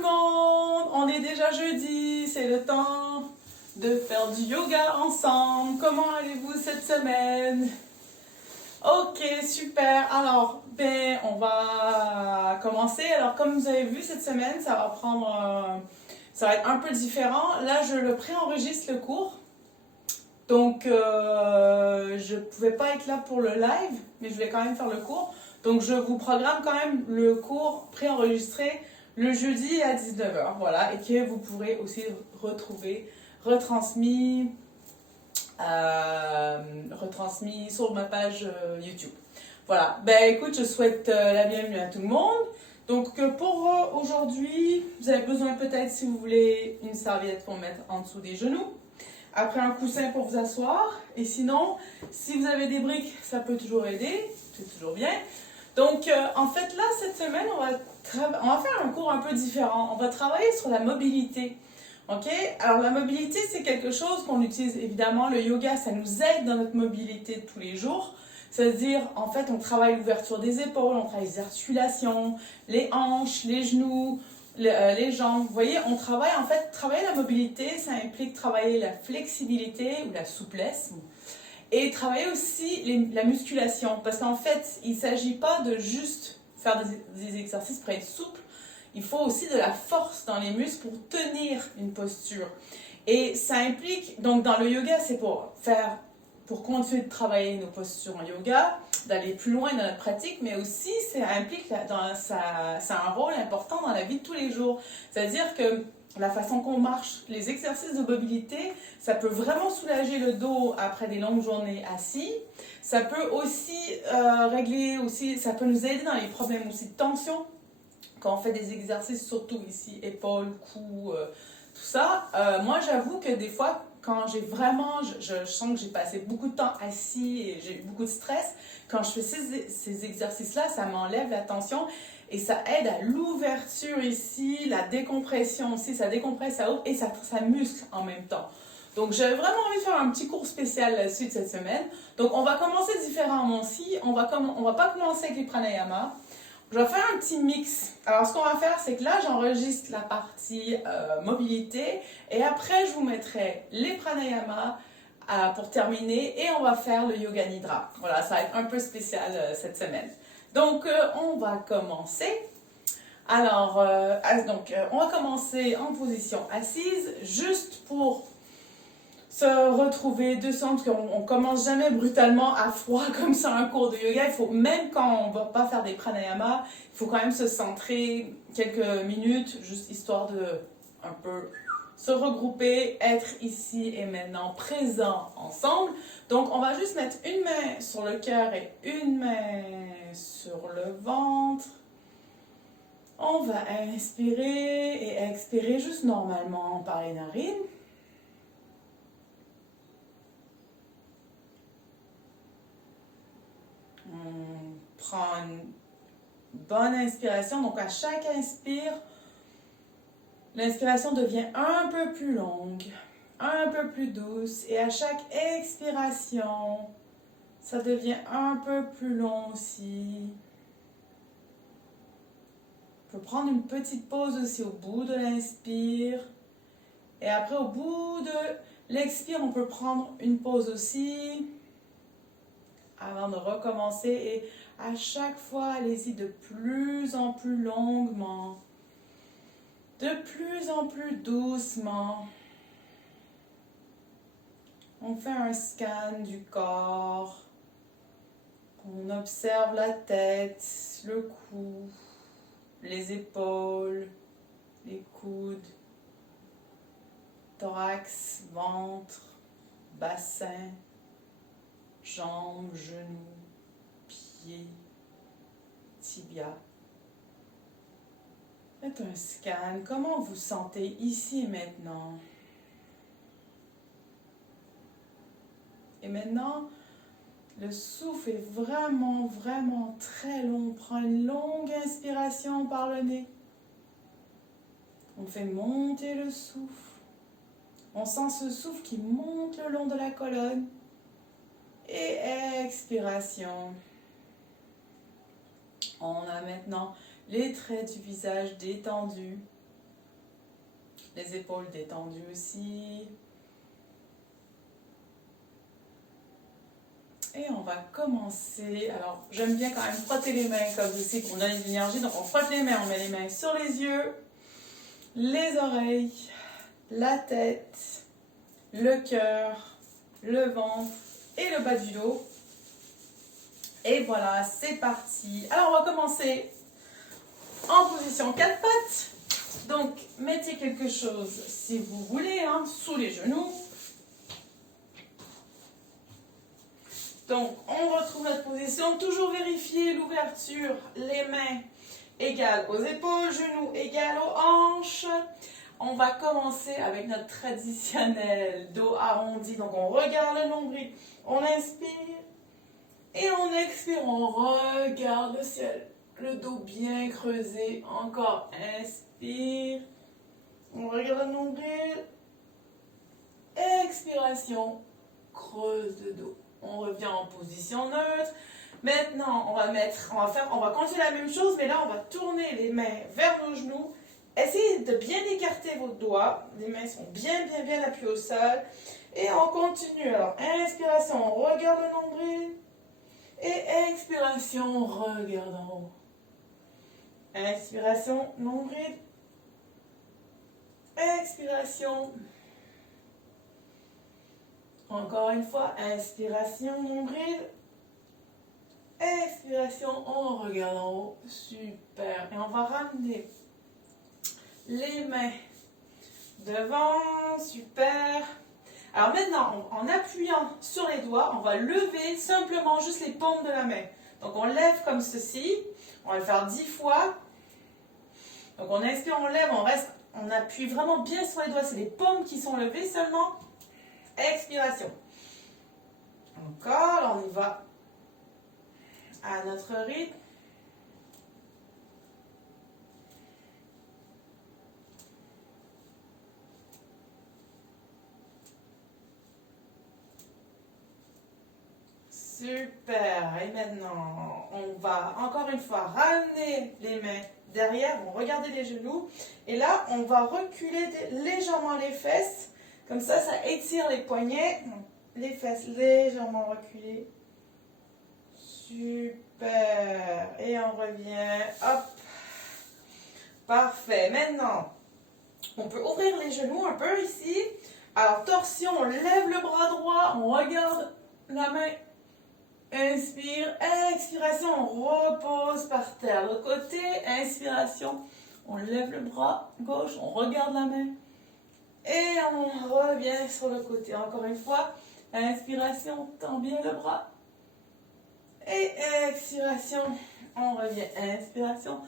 le monde! On est déjà jeudi, c'est le temps de faire du yoga ensemble. Comment allez-vous cette semaine? Ok, super. Alors, on va commencer. Alors, comme vous avez vu cette semaine, ça va être un peu différent. Là, je le préenregistre le cours. Donc, je ne pouvais pas être là pour le live, mais je vais quand même faire le cours. Donc, je vous programme quand même le cours préenregistré le jeudi à 19h. Voilà, et que vous pourrez aussi retrouver retransmis sur ma page YouTube. Voilà, écoute, je souhaite la bienvenue à tout le monde. Donc, pour aujourd'hui, vous avez besoin peut-être, si vous voulez, une serviette pour mettre en dessous des genoux. Après, un coussin pour vous asseoir. Et sinon, si vous avez des briques, ça peut toujours aider. C'est toujours bien. Donc, en fait, là, cette semaine, on va faire un cours un peu différent. On va travailler sur la mobilité. OK? Alors, la mobilité, c'est quelque chose qu'on utilise évidemment. Le yoga, ça nous aide dans notre mobilité de tous les jours. C'est-à-dire, en fait, on travaille l'ouverture des épaules, on travaille les articulations, les hanches, les genoux, les jambes. Vous voyez, on travaille, en fait, travailler la mobilité, ça implique travailler la flexibilité ou la souplesse. Et travailler aussi la musculation. Parce qu'en fait, il ne s'agit pas de juste faire des exercices pour être souple. Il faut aussi de la force dans les muscles pour tenir une posture. Et ça implique, donc dans le yoga, c'est pour continuer de travailler nos postures en yoga, d'aller plus loin dans notre pratique, mais aussi ça implique, ça a un rôle important dans la vie de tous les jours. C'est-à-dire que la façon qu'on marche, les exercices de mobilité, ça peut vraiment soulager le dos après des longues journées assis. Ça peut aussi ça peut nous aider dans les problèmes aussi de tension. Quand on fait des exercices, surtout ici, épaules, cou, tout ça. Moi, j'avoue que des fois, quand j'ai vraiment, je sens que j'ai passé beaucoup de temps assis et j'ai eu beaucoup de stress, quand je fais ces exercices-là, ça m'enlève la tension et ça aide à l'ouverture ici, la décompression aussi, ça décompresse, ça ouvre et ça muscle en même temps. Donc, j'avais vraiment envie de faire un petit cours spécial là-dessus de cette semaine. Donc, on va commencer différemment aussi. On va pas commencer avec les pranayamas. Je vais faire un petit mix. Alors, ce qu'on va faire, c'est que là, j'enregistre la partie mobilité et après, je vous mettrai les pranayamas pour terminer et on va faire le yoga nidra. Voilà, ça va être un peu spécial cette semaine. Donc, on va commencer. Alors, on va commencer en position assise, juste pour se retrouver deux secondes, parce qu'on commence jamais brutalement à froid comme ça un cours de yoga. Il faut, même quand on va pas faire des pranayamas, il faut quand même se centrer quelques minutes, juste histoire de un peu se regrouper, être ici et maintenant présent ensemble. Donc, on va juste mettre une main sur le cœur et une main sur le ventre. On va inspirer et expirer juste normalement par les narines. On prend une bonne inspiration. Donc, à chaque inspire, l'inspiration devient un peu plus longue, un peu plus douce. Et à chaque expiration, ça devient un peu plus long aussi. On peut prendre une petite pause aussi au bout de l'inspire. Et après, au bout de l'expire, on peut prendre une pause aussi avant de recommencer. Et à chaque fois, allez-y de plus en plus longuement, de plus en plus doucement. On fait un scan du corps. On observe la tête, le cou, les épaules, les coudes, thorax, ventre, bassin, jambes, genoux, pieds, tibia. Faites un scan. Comment vous sentez ici et maintenant? Et maintenant, le souffle est vraiment, vraiment très long. On prend une longue inspiration par le nez. On fait monter le souffle. On sent ce souffle qui monte le long de la colonne. Et expiration. On a maintenant les traits du visage détendus. Les épaules détendues aussi. Et on va commencer. Alors, j'aime bien quand même frotter les mains, comme je sais qu'on donne de l'énergie. Donc, on frotte les mains, on met les mains sur les yeux, les oreilles, la tête, le cœur, le ventre et le bas du dos. Et voilà, c'est parti. Alors, on va commencer en position 4 pattes. Donc, mettez quelque chose, si vous voulez, sous les genoux. Donc, on retrouve notre position. Toujours vérifier l'ouverture, les mains égales aux épaules, genoux égales aux hanches. On va commencer avec notre traditionnel dos arrondi. Donc, on regarde le nombril, on inspire et on expire, on regarde le ciel. Le dos bien creusé. Encore, inspire. On regarde le nombril. Expiration, creuse le dos. On revient en position neutre. Maintenant, on va continuer la même chose, mais là, on va tourner les mains vers nos genoux. Essayez de bien écarter vos doigts. Les mains sont bien appuyées au sol. Et on continue. Alors, inspiration, on regarde le nombril. Et expiration, on regarde en haut. Inspiration, nombril. Expiration. Encore une fois, inspiration, nombril. Expiration, on regarde en haut. Super. Et on va ramener les mains devant. Super. Alors maintenant, en appuyant sur les doigts, on va lever simplement juste les paumes de la main. Donc on lève comme ceci. On va le faire 10 fois. Donc on inspire, on lève, on appuie vraiment bien sur les doigts. C'est les paumes qui sont levées seulement. Expiration. Encore, on y va à notre rythme. Super. Et maintenant, on va encore une fois ramener les mains derrière. Bon, regardez les genoux. Et là, on va reculer légèrement les fesses. Comme ça étire les poignets. Les fesses légèrement reculées. Super. Et on revient. Hop. Parfait. Maintenant, on peut ouvrir les genoux un peu ici. Alors, torsion, on lève le bras droit. On regarde la main. Inspire. Expiration, on repose par terre. L'autre côté, inspiration. On lève le bras gauche. On regarde la main. Et on revient sur le côté. Encore une fois, inspiration, on tend bien le bras. Et expiration, on revient. Inspiration,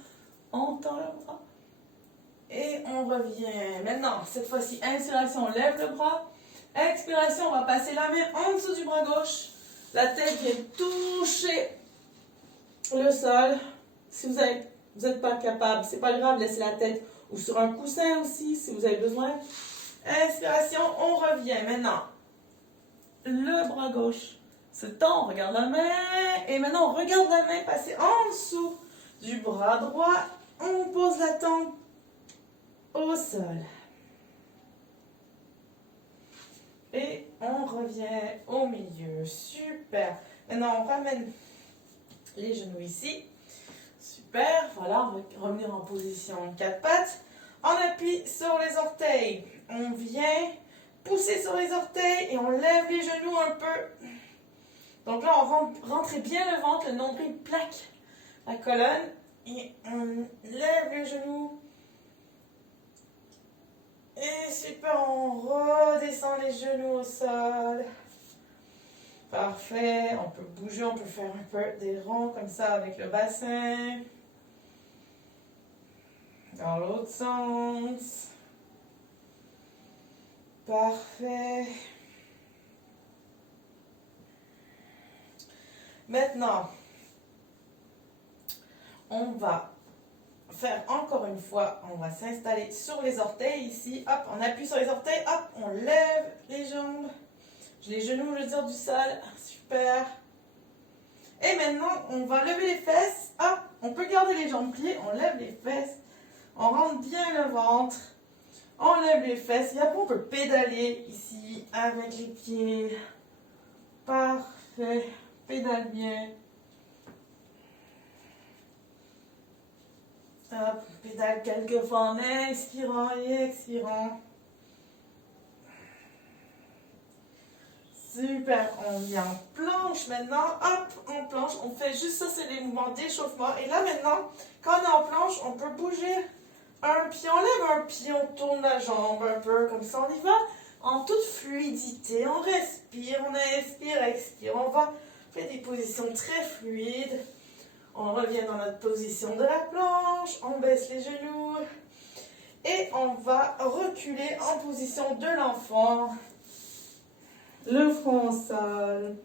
on tend le bras. Et on revient. Maintenant, cette fois-ci, inspiration, on lève le bras. Expiration, on va passer la main en dessous du bras gauche. La tête vient toucher le sol. Si vous n'êtes pas capable, c'est pas grave, laissez la tête ou sur un coussin aussi si vous avez besoin. Inspiration, on revient. Maintenant, le bras gauche se tend, on regarde la main. Et maintenant, on regarde la main passer en dessous du bras droit. On pose la tempe au sol. Et on revient au milieu. Super. Maintenant, on ramène les genoux ici. Super. Voilà, on va revenir en position 4 pattes. On appuie sur les orteils. On vient pousser sur les orteils et on lève les genoux un peu. Donc là, on va rentrer bien le ventre, le nombril plaque la colonne. Et on lève les genoux. Et super, on redescend les genoux au sol. Parfait. On peut bouger, on peut faire un peu des ronds comme ça avec le bassin. Dans l'autre sens. Parfait. Maintenant, on va faire encore une fois, on va s'installer sur les orteils ici. Hop, on appuie sur les orteils. Hop, on lève les jambes. Les genoux, je veux dire, du sol. Super. Et maintenant, on va lever les fesses. Hop, on peut garder les jambes pliées. On lève les fesses. On rentre bien le ventre. On lève les fesses. Et après, on peut pédaler ici avec les pieds. Parfait. Pédale bien. Hop, pédale quelques fois en inspirant et expirant. Super, on vient en planche maintenant. Hop, en planche, on fait juste ça, c'est les mouvements d'échauffement. Et là maintenant, quand on est en planche, on peut bouger un pied, on lève un pied, on tourne la jambe un peu, comme ça on y va en toute fluidité. On respire, on inspire, expire. On va faire des positions très fluides. On revient dans notre position de la planche, on baisse les genoux et on va reculer en position de l'enfant. Le front au sol.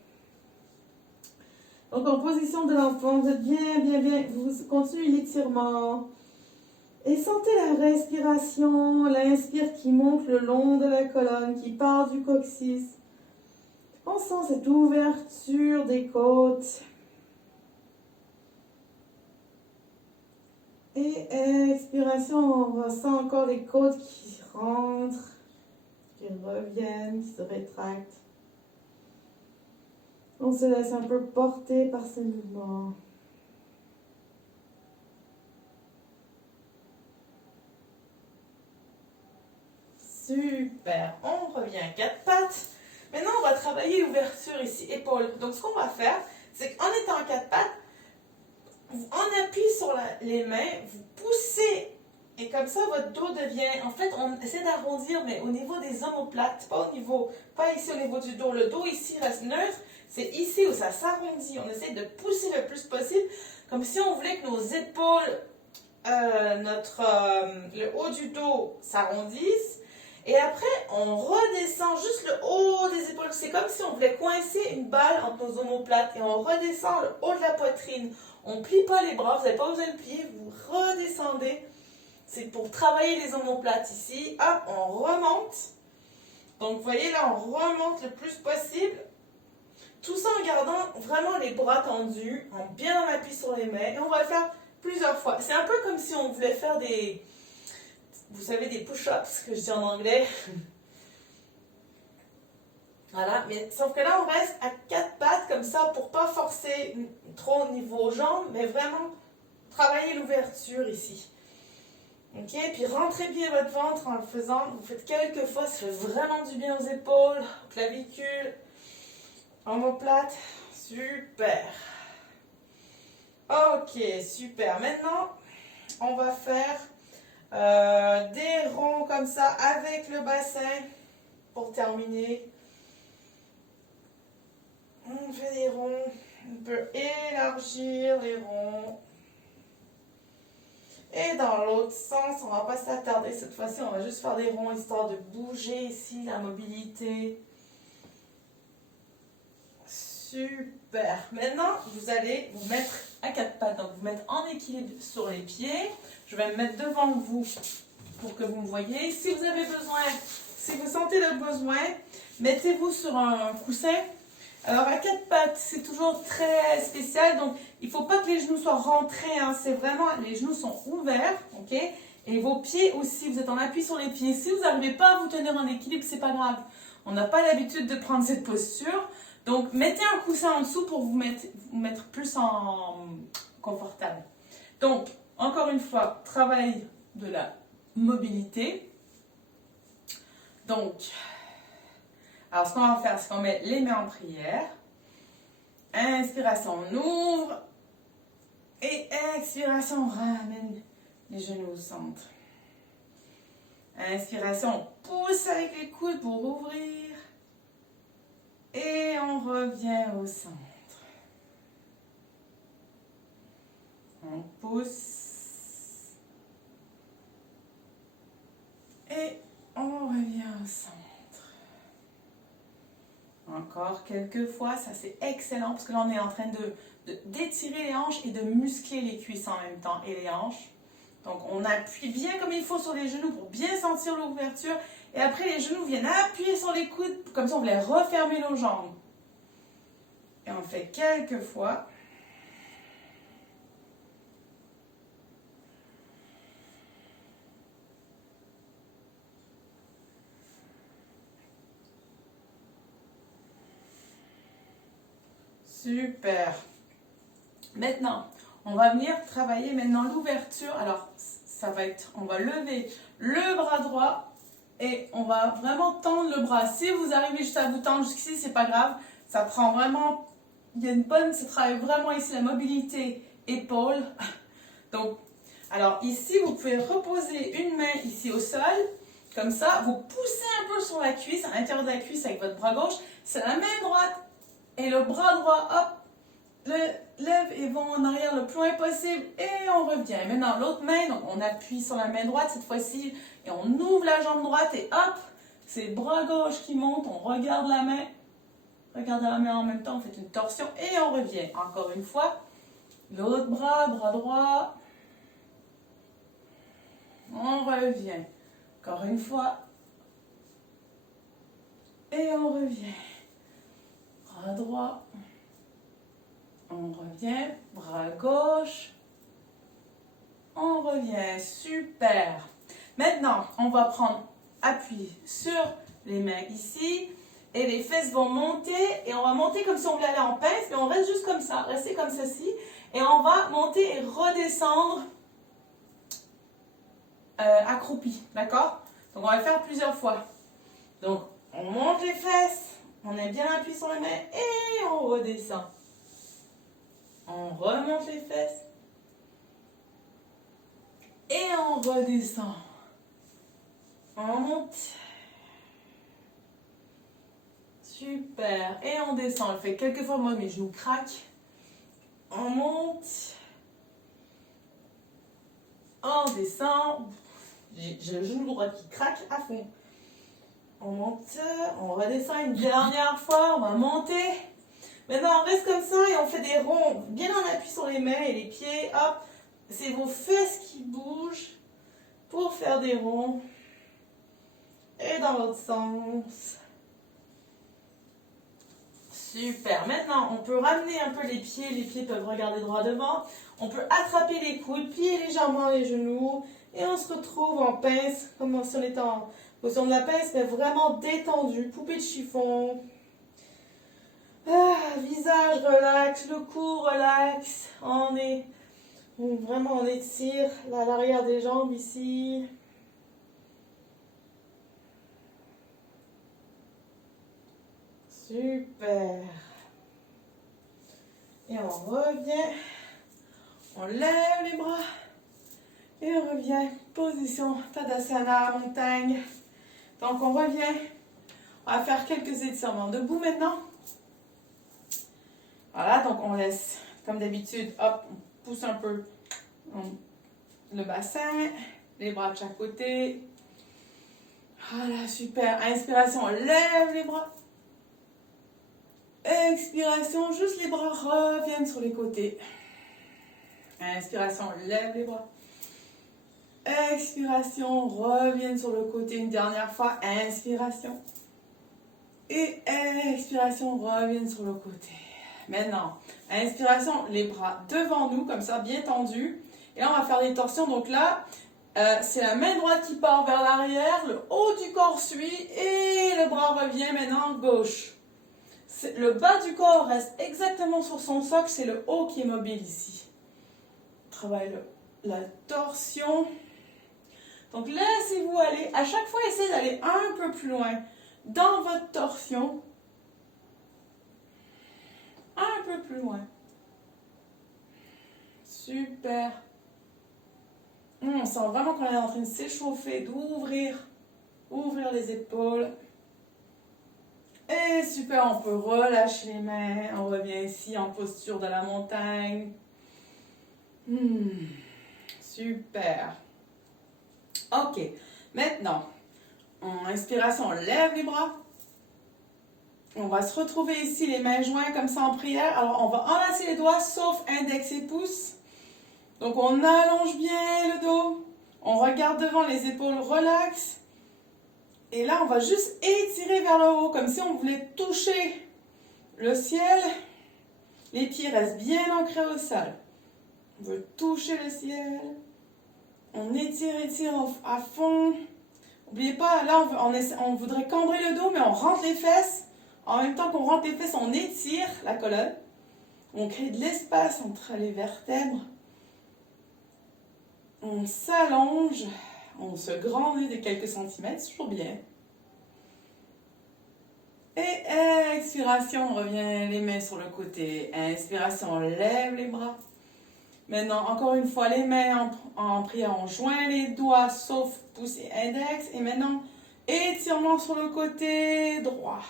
Donc en position de l'enfant, vous êtes bien, vous continuez l'étirement. Et sentez la respiration, l'inspire qui monte le long de la colonne, qui part du coccyx. On sent cette ouverture des côtes. Et expiration, on ressent encore les côtes qui rentrent, qui reviennent, qui se rétractent. On se laisse un peu porter par ce mouvement. Super, on revient à quatre pattes. Maintenant, on va travailler l'ouverture ici, épaules. Donc, ce qu'on va faire, c'est qu'en étant à quatre pattes, on appuie sur les mains, vous poussez, et comme ça, votre dos devient... En fait, on essaie d'arrondir, mais au niveau des omoplates, pas ici au niveau du dos. Le dos ici reste neutre, c'est ici où ça s'arrondit. On essaie de pousser le plus possible, comme si on voulait que nos épaules, le haut du dos s'arrondisse. Et après, on redescend juste le haut des épaules. C'est comme si on voulait coincer une balle entre nos omoplates. Et on redescend le haut de la poitrine. On ne plie pas les bras, vous n'avez pas besoin de plier, vous redescendez. C'est pour travailler les omoplates ici. Hop, on remonte. Donc, vous voyez là, on remonte le plus possible. Tout ça en gardant vraiment les bras tendus, en bien en appui sur les mains. Et on va le faire plusieurs fois. C'est un peu comme si on voulait faire vous savez, des push-ups, que je dis en anglais. Voilà, mais sauf que là, on reste à quatre pattes comme ça pour pas forcer trop au niveau jambes, mais vraiment travailler l'ouverture ici. Ok, puis rentrez bien votre ventre en le faisant. Vous faites quelques fois, ça fait vraiment du bien aux épaules, aux clavicules, omoplates. Super. Ok, super. Maintenant, on va faire des ronds comme ça avec le bassin pour terminer. On fait des ronds, on peut élargir les ronds. Et dans l'autre sens, on ne va pas s'attarder cette fois-ci, on va juste faire des ronds histoire de bouger ici, la mobilité. Super. Maintenant, vous allez vous mettre à quatre pattes, donc vous mettre en équilibre sur les pieds. Je vais me mettre devant vous pour que vous me voyez. Si vous avez besoin, si vous sentez le besoin, mettez-vous sur un coussin. Alors, à quatre pattes, c'est toujours très spécial. Donc, il ne faut pas que les genoux soient rentrés. Hein. C'est vraiment, les genoux sont ouverts. Ok. Et vos pieds aussi, vous êtes en appui sur les pieds. Si vous n'arrivez pas à vous tenir en équilibre, c'est pas grave. On n'a pas l'habitude de prendre cette posture. Donc, mettez un coussin en dessous pour vous mettre plus en confortable. Donc, encore une fois, travail de la mobilité. Donc, alors ce qu'on va faire, c'est qu'on met les mains en prière. Inspiration, on ouvre. Et expiration, on ramène les genoux au centre. Inspiration, on pousse avec les coudes pour ouvrir. Et on revient au centre. On pousse. Et on revient au centre. Encore quelques fois, ça c'est excellent parce que là on est en train d'étirer les hanches et de muscler les cuisses en même temps et les hanches. Donc on appuie bien comme il faut sur les genoux pour bien sentir l'ouverture. Et après les genoux viennent appuyer sur les coudes, comme ça on voulait refermer nos jambes. Et on le fait quelques fois. Super. Maintenant, on va venir travailler maintenant l'ouverture. Alors, ça va être, on va lever le bras droit et on va vraiment tendre le bras. Si vous arrivez juste à vous tendre jusqu'ici, c'est pas grave. Ça prend vraiment, il y a une bonne, ça travaille vraiment ici la mobilité épaule. Donc, alors ici, vous pouvez reposer une main ici au sol. Comme ça, vous poussez un peu sur la cuisse, à l'intérieur de la cuisse avec votre bras gauche. C'est la main droite et le bras droit, hop, le lève et va en arrière le plus loin possible et on revient. Maintenant, l'autre main, donc on appuie sur la main droite cette fois-ci et on ouvre la jambe droite et hop, c'est le bras gauche qui monte, on regarde la main. Regardez la main en même temps, on fait une torsion et on revient. Encore une fois, l'autre bras, bras droit. On revient. Encore une fois. Et on revient. Bras droit. On revient. Bras gauche. On revient. Super. Maintenant, on va prendre appui sur les mains ici. Et les fesses vont monter. Et on va monter comme si on voulait aller en pince. Mais on reste juste comme ça. Restez comme ceci. Et on va monter et redescendre accroupi. D'accord? Donc, on va le faire plusieurs fois. Donc, on monte les fesses. On est bien appuyé sur les mains. Et on redescend. On remonte les fesses. Et on redescend. On monte. Super. Et on descend. On le fait quelques fois. Moi, mes genoux craquent. On monte. On descend. J'ai le genou droit qui craque à fond. On monte. On redescend une dernière fois. On va monter. Maintenant, on reste comme ça et on fait des ronds. Bien en appui sur les mains et les pieds. Hop. C'est vos fesses qui bougent pour faire des ronds. Et dans l'autre sens. Super. Maintenant, on peut ramener un peu les pieds. Les pieds peuvent regarder droit devant. On peut attraper les coudes, plier légèrement les genoux. Et on se retrouve en pince, comme si on était en position de la pince, mais vraiment détendu. Poupée de chiffon. Visage relax, le cou relax. Vraiment, on étire l'arrière des jambes ici. Super. Et on revient. On lève les bras. Et on revient. Position Tadasana, montagne. Donc on revient. On va faire quelques étirements. Debout maintenant. Voilà, donc on laisse, comme d'habitude, hop, on pousse un peu le bassin. Les bras de chaque côté. Voilà, super. Inspiration, on lève les bras. Expiration, juste les bras reviennent sur les côtés. Inspiration, lève les bras. Expiration, reviennent sur le côté une dernière fois. Inspiration. Et expiration, reviennent sur le côté. Maintenant, inspiration, les bras devant nous, comme ça, bien tendus. Et là, on va faire des torsions. Donc là, c'est la main droite qui part vers l'arrière, le haut du corps suit et le bras revient maintenant gauche. Le bas du corps reste exactement sur son socle, c'est le haut qui est mobile ici. Travaille la torsion. Donc laissez-vous aller. À chaque fois, essayez d'aller un peu plus loin dans votre torsion. Un peu plus loin. Super. On sent vraiment qu'on est en train de s'échauffer, d'ouvrir les épaules. Et super, on peut relâcher les mains. On revient ici en posture de la montagne. Super. Ok. Maintenant, en inspiration, on lève les bras. On va se retrouver ici, les mains jointes comme ça en prière. Alors, on va enlacer les doigts, sauf index et pouce. Donc, on allonge bien le dos. On regarde devant, les épaules relaxent. Et là, on va juste étirer vers le haut, comme si on voulait toucher le ciel. Les pieds restent bien ancrés au sol. On veut toucher le ciel. On étire à fond. N'oubliez pas, là, on voudrait cambrer le dos, mais on rentre les fesses. En même temps qu'on rentre les fesses, on étire la colonne. On crée de l'espace entre les vertèbres. On s'allonge. On se grandit de quelques centimètres, c'est toujours bien. Et expiration, on revient les mains sur le côté. Inspiration, on lève les bras. Maintenant, encore une fois, les mains en prière, on joint les doigts, sauf pouce et index. Et maintenant, étirement sur le côté droit.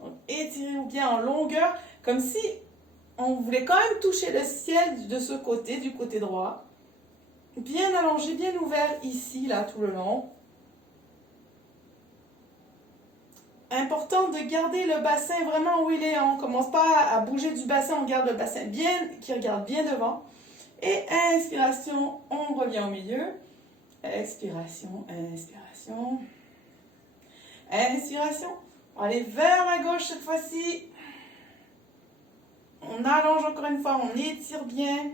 Donc, étirez-vous bien en longueur, comme si on voulait quand même toucher le ciel de ce côté, du côté droit. Bien allongé, bien ouvert ici, là, tout le long. Important de garder le bassin vraiment où il est. On ne commence pas à bouger du bassin, on garde le bassin bien, qui regarde bien devant. Et inspiration, on revient au milieu. Expiration, inspiration. Inspiration. On va aller vers la gauche cette fois-ci. On allonge encore une fois, on étire bien.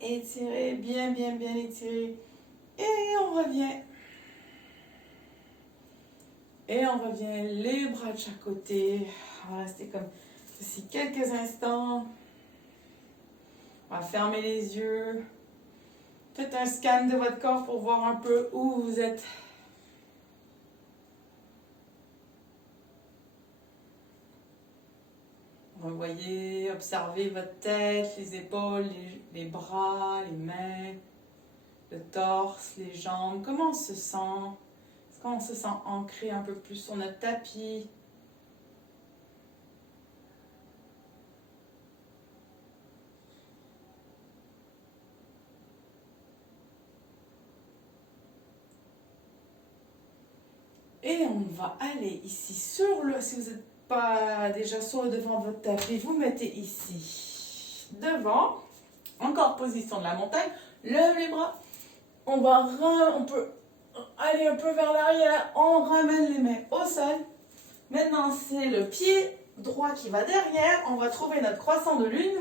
Étirez, bien, bien, bien étiré. Et on revient. Et on revient les bras de chaque côté. On va rester comme ceci quelques instants. On va fermer les yeux. Faites un scan de votre corps pour voir un peu où vous êtes. Voyez, observez votre tête, les épaules, les bras, les mains, le torse, les jambes. Comment on se sent? Est-ce qu'on se sent ancré un peu plus sur notre tapis? Et on va aller ici sur le... Si vous n'êtes pas déjà sur le devant de votre tapis, vous mettez ici devant. Encore position de la montagne. Lève les bras. On peut aller un peu vers l'arrière. On ramène les mains au sol. Maintenant, c'est le pied droit qui va derrière. On va trouver notre croissant de lune.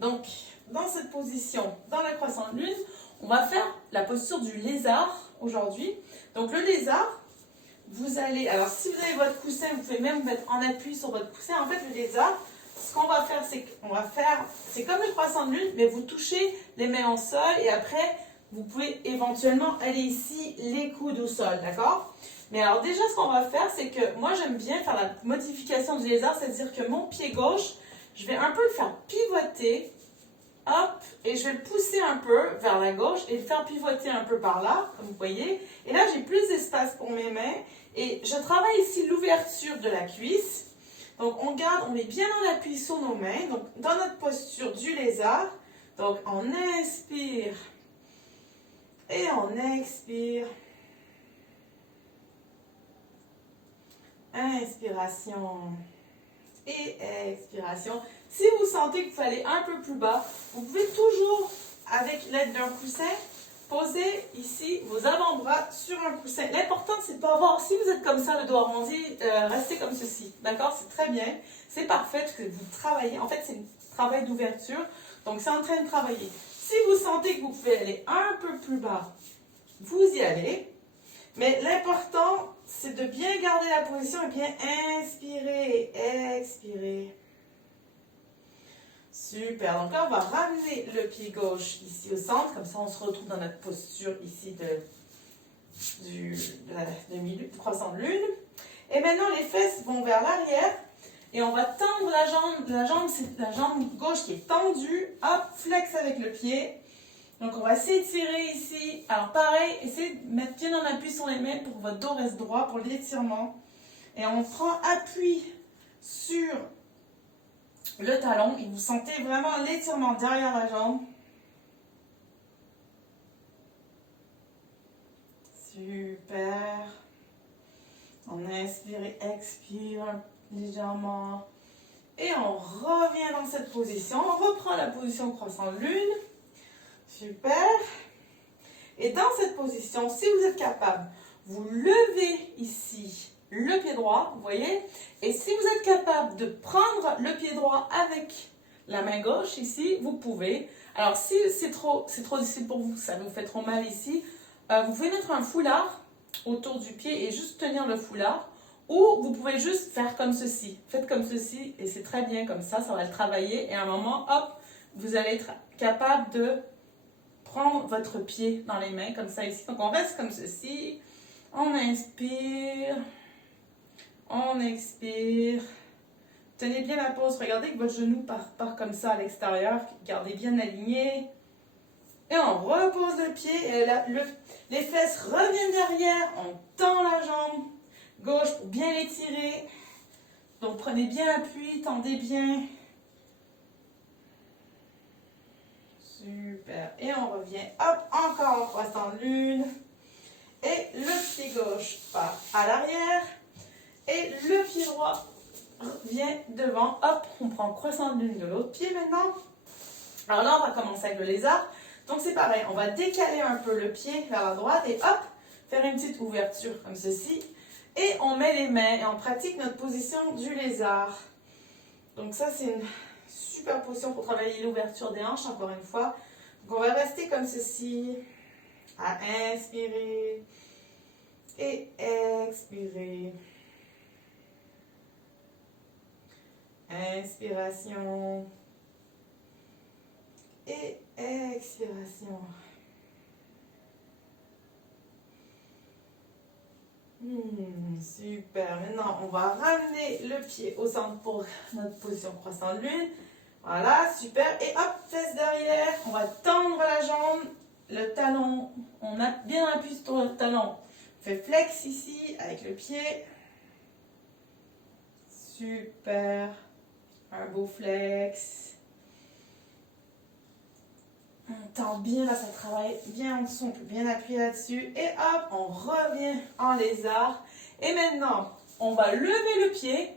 Donc, dans cette position, dans la croissant de lune, on va faire la posture du lézard aujourd'hui. Donc, le lézard, vous allez... Alors, si vous avez votre coussin, vous pouvez même vous mettre en appui sur votre coussin. En fait, le lézard, ce qu'on va faire, c'est comme le croissant de lune, mais vous touchez les mains au sol et après, vous pouvez éventuellement aller ici, les coudes au sol, d'accord? Mais alors déjà, ce qu'on va faire, c'est que moi, j'aime bien faire la modification du lézard, c'est-à-dire que mon pied gauche, je vais un peu le faire pivoter, hop, et je vais le pousser un peu vers la gauche et le faire pivoter un peu par là, comme vous voyez. Et là, j'ai plus d'espace pour mes mains et je travaille ici l'ouverture de la cuisse. Donc, on est bien en appui sur nos mains, donc dans notre posture du lézard. Donc, on inspire et on expire. Inspiration et expiration. Si vous sentez qu'il faut aller un peu plus bas, vous pouvez toujours, avec l'aide d'un coussin, poser ici vos avant-bras sur un coussin. L'important, c'est de pas avoir, si vous êtes comme ça, le dos arrondi, restez comme ceci. D'accord? C'est très bien. C'est parfait parce que vous travaillez. En fait, c'est un travail d'ouverture. Donc, c'est en train de travailler. Si vous sentez que vous pouvez aller un peu plus bas, vous y allez. Mais l'important, c'est de bien garder la position et bien inspirer et expirer. Super. Donc là, on va ramener le pied gauche ici au centre. Comme ça, on se retrouve dans notre posture ici du croissant de lune. Et maintenant, les fesses vont vers l'arrière. Et on va tendre la jambe. C'est la jambe gauche qui est tendue. Hop, flex avec le pied. Donc, on va s'étirer ici. Alors, pareil, essayez de mettre bien en appui sur les mains pour que votre dos reste droit pour l'étirement. Et on prend appui sur le talon. Et vous sentez vraiment l'étirement derrière la jambe. Super. On inspire et expire légèrement. Et on revient dans cette position. On reprend la position croissant de lune. Super. Et dans cette position, si vous êtes capable, vous levez ici le pied droit, vous voyez. Et si vous êtes capable de prendre le pied droit avec la main gauche ici, vous pouvez. Alors si c'est trop difficile pour vous, ça vous fait trop mal ici, vous pouvez mettre un foulard autour du pied et juste tenir le foulard. Ou vous pouvez juste faire comme ceci. Faites comme ceci et c'est très bien comme ça va le travailler. Et à un moment, hop, vous allez être capable de prendre votre pied dans les mains comme ça ici. Donc on reste comme ceci. On inspire. On expire. Tenez bien la pose. Regardez que votre genou part comme ça à l'extérieur. Gardez bien aligné. Et on repose le pied. Et là, les fesses reviennent derrière. On tend la jambe gauche pour bien l'étirer. Donc prenez bien appui, tendez bien. Super. Et on revient. Hop, encore en croissant de lune. Et le pied gauche part à l'arrière. Et le pied droit vient devant. Hop, on prend croissant de lune de l'autre pied maintenant. Alors là, on va commencer avec le lézard. Donc c'est pareil, on va décaler un peu le pied vers la droite et hop, faire une petite ouverture comme ceci. Et on met les mains et on pratique notre position du lézard. Donc ça, c'est une super position pour travailler l'ouverture des hanches, encore une fois. Donc on va rester comme ceci, à inspirer et expirer. Inspiration et expiration. Super. Maintenant, on va ramener le pied au centre pour notre position croissant de lune. Voilà, super. Et hop, fesse derrière. On va tendre la jambe, le talon. On a bien appuyé sur le talon. On fait flex ici avec le pied. Super. Un beau flex. On tend bien, là ça travaille bien en dessous, on peut bien appuyer là-dessus. Et hop, on revient en lézard. Et maintenant, on va lever le pied.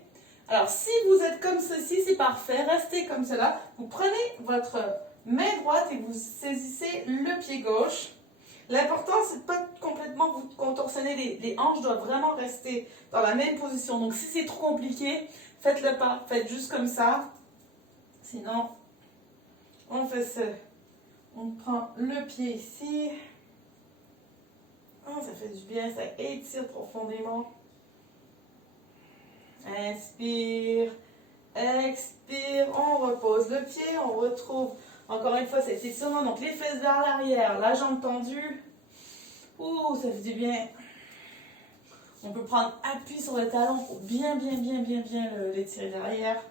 Alors si vous êtes comme ceci, c'est parfait, restez comme cela. Vous prenez votre main droite et vous saisissez le pied gauche. L'important, c'est de ne pas complètement vous contorsionner. Les hanches doivent vraiment rester dans la même position. Donc si c'est trop compliqué, faites-le pas. Faites juste comme ça. Sinon, on fait ça. On prend le pied ici. Oh, ça fait du bien, ça étire profondément. Inspire, expire, on repose le pied, on retrouve encore une fois cet étirement. Donc les fesses vers l'arrière, la jambe tendue. Ouh, ça fait du bien. On peut prendre appui sur le talon pour bien l'étirer derrière.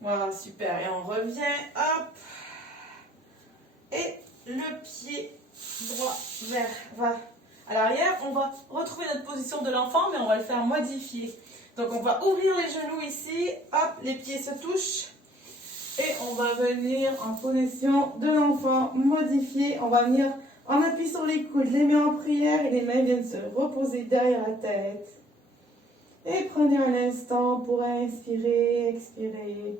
Voilà, super. Et on revient, hop. Et le pied droit va à l'arrière. On va retrouver notre position de l'enfant, mais on va le faire modifier. Donc on va ouvrir les genoux ici. Hop, les pieds se touchent. Et on va venir en position de l'enfant modifié. On va venir en appui sur les coudes, les mains en prière et les mains viennent se reposer derrière la tête. Et prenez un instant pour inspirer, expirer.